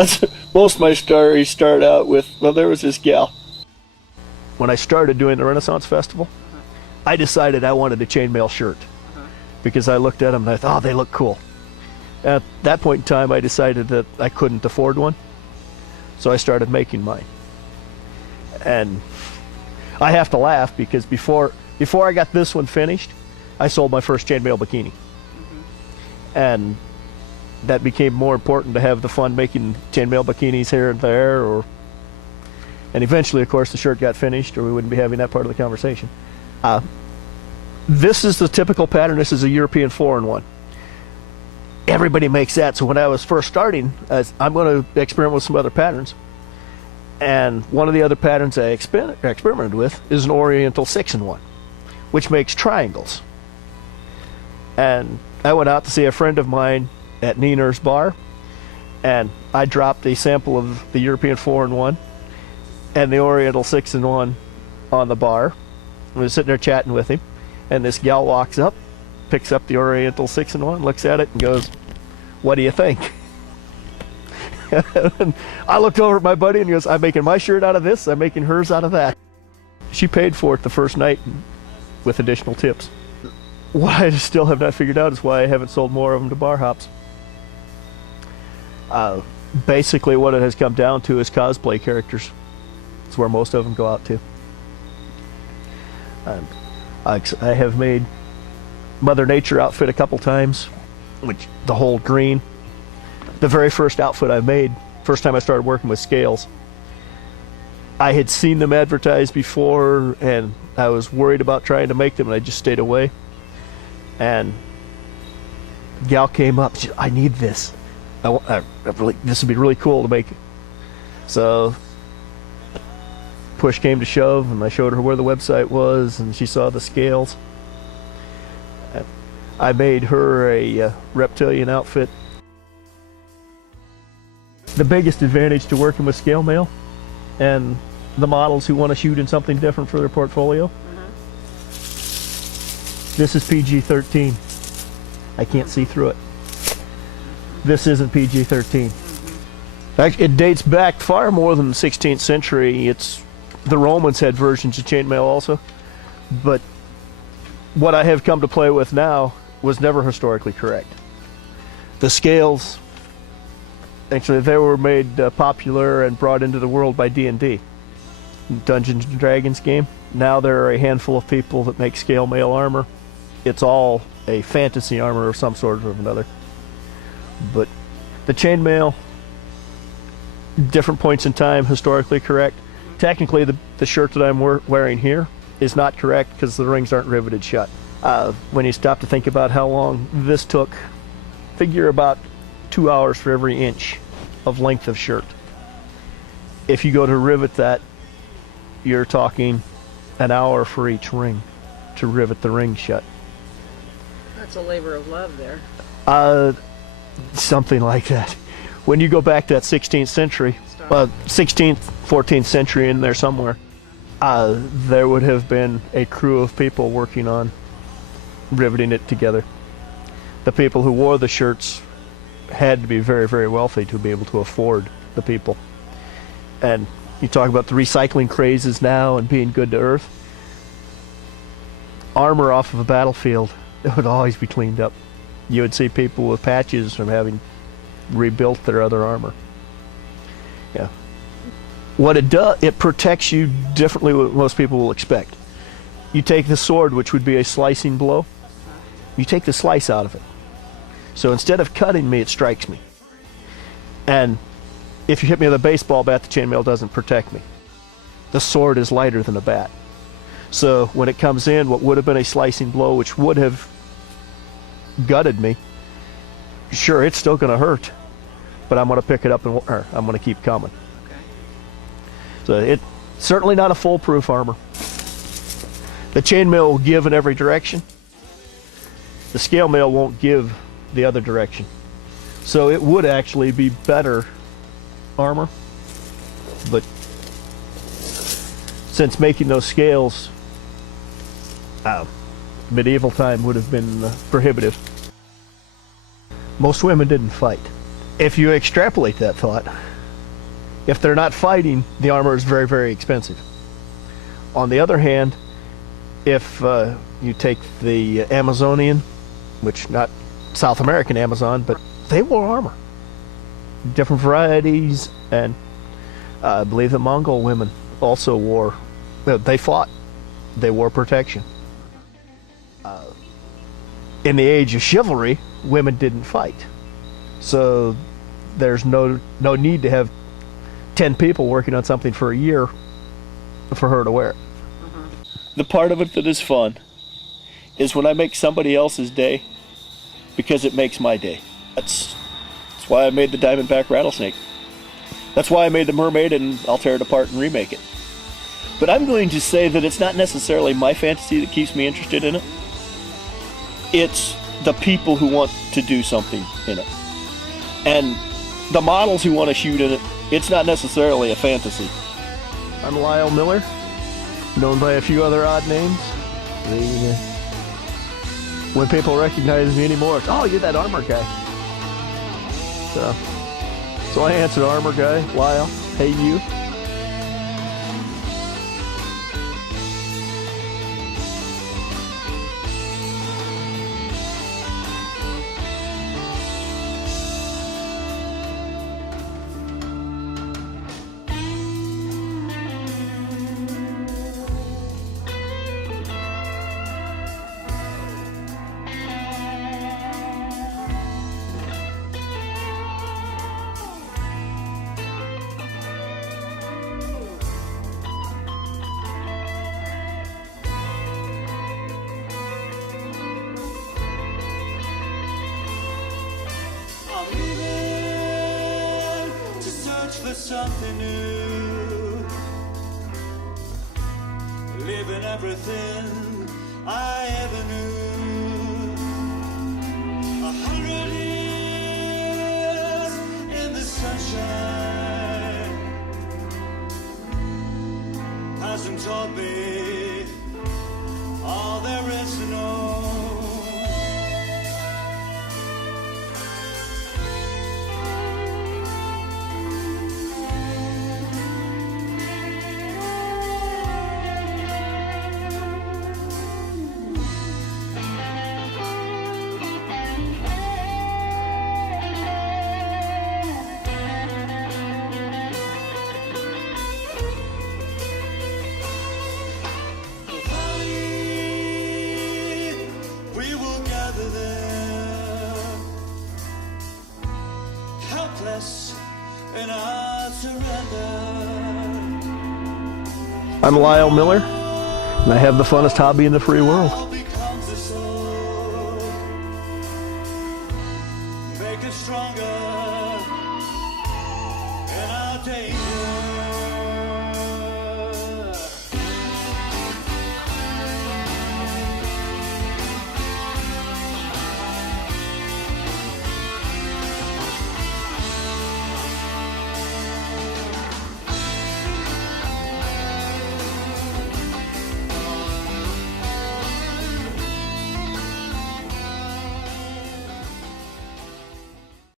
That's most of my stories start out with, well, there was this gal. When I started doing the Renaissance Festival, I decided I wanted a chainmail shirt because I looked at them and I thought, oh, they look cool. At that point in time, I decided that I couldn't afford one, so I started making mine. And I have to laugh because before I got this one finished, I sold my first chainmail bikini. And that became more important to have the fun making chainmail bikinis here and there, and eventually, of course, the shirt got finished, or we wouldn't be having that part of the conversation. This is the typical pattern. This is a European 4-in-1. Everybody makes that, so when I was first starting, I'm going to experiment with some other patterns. And one of the other patterns I experimented with is an Oriental 6-in-1, which makes triangles. And I went out to see a friend of mine at Niener's bar, and I dropped a sample of the European 4-in-1 and the Oriental 6-in-1 on the bar. I was sitting there chatting with him, and this gal walks up, picks up the Oriental 6-in-1, looks at it, and goes, "What do you think?" And I looked over at my buddy and he goes, "I'm making my shirt out of this, I'm making hers out of that." She paid for it the first night with additional tips. What I still have not figured out is why I haven't sold more of them to bar hops. Basically what it has come down to is cosplay characters. It's where most of them go out to. I have made Mother Nature outfit a couple times, which the whole green. The very first outfit I made, first time I started working with scales, I had seen them advertised before and I was worried about trying to make them and I just stayed away. And the gal came up, she said, "I need this. This would be really cool to make." So push came to shove and I showed her where the website was and she saw the scales. I made her a reptilian outfit. The biggest advantage to working with scale mail and the models who want to shoot in something different for their portfolio, this is PG-13. I can't see through it. This isn't PG-13. It dates back far more than the 16th century. The Romans had versions of chainmail also, but what I have come to play with now was never historically correct. The scales, actually, they were made popular and brought into the world by D&D, Dungeons and Dragons game. Now there are a handful of people that make scale mail armor. It's all a fantasy armor of some sort or another. But the chainmail, different points in time, historically correct. Technically, the shirt that I'm wearing here is not correct because the rings aren't riveted shut. When you stop to think about how long this took, figure about 2 hours for every inch of length of shirt. If you go to rivet that, you're talking an hour for each ring to rivet the ring shut. That's a labor of love there. Something like that. When you go back to that 16th century, 16th, 14th century in there somewhere, there would have been a crew of people working on riveting it together. The people who wore the shirts had to be very, very wealthy to be able to afford the people. And you talk about the recycling crazes now and being good to earth. Armor off of a battlefield, it would always be cleaned up. You would see people with patches from having rebuilt their other armor. Yeah. What it does, it protects you differently than what most people will expect. You take the sword, which would be a slicing blow, you take the slice out of it. So instead of cutting me, it strikes me. And if you hit me with a baseball bat, the chainmail doesn't protect me. The sword is lighter than a bat. So when it comes in, what would have been a slicing blow, which would have gutted me, sure, it's still going to hurt, but I'm going to pick it up and I'm going to keep coming. Okay. So it's certainly not a foolproof armor. The chainmail will give in every direction. The scale mail won't give the other direction. So it would actually be better armor, but since making those scales, medieval time would have been prohibitive. Most women didn't fight. If you extrapolate that thought, If they're not fighting, the armor is very, very expensive. On the other hand, if you take the Amazonian, which not South American Amazon, but they wore armor. Different varieties, and I believe the Mongol women also wore, they fought, they wore protection. In the age of chivalry, women didn't fight. So there's no need to have 10 people working on something for a year for her to wear it. The part of it that is fun is when I make somebody else's day because it makes my day. That's why I made the diamondback rattlesnake. That's why I made the mermaid, and I'll tear it apart and remake it. But I'm going to say that it's not necessarily my fantasy that keeps me interested in it. It's the people who want to do something in it. And the models who want to shoot in it, it's not necessarily a fantasy. I'm Lyle Miller, known by a few other odd names. When people recognize me anymore, it's, oh, you're that armor guy. So I answer armor guy, Lyle, hey you. For something new, living everything I ever knew. 100 years in the sunshine hasn't taught me all there is to know. And I surrender. I'm Lyle Miller, and I have the funnest hobby in the free world. Make it stronger in our danger.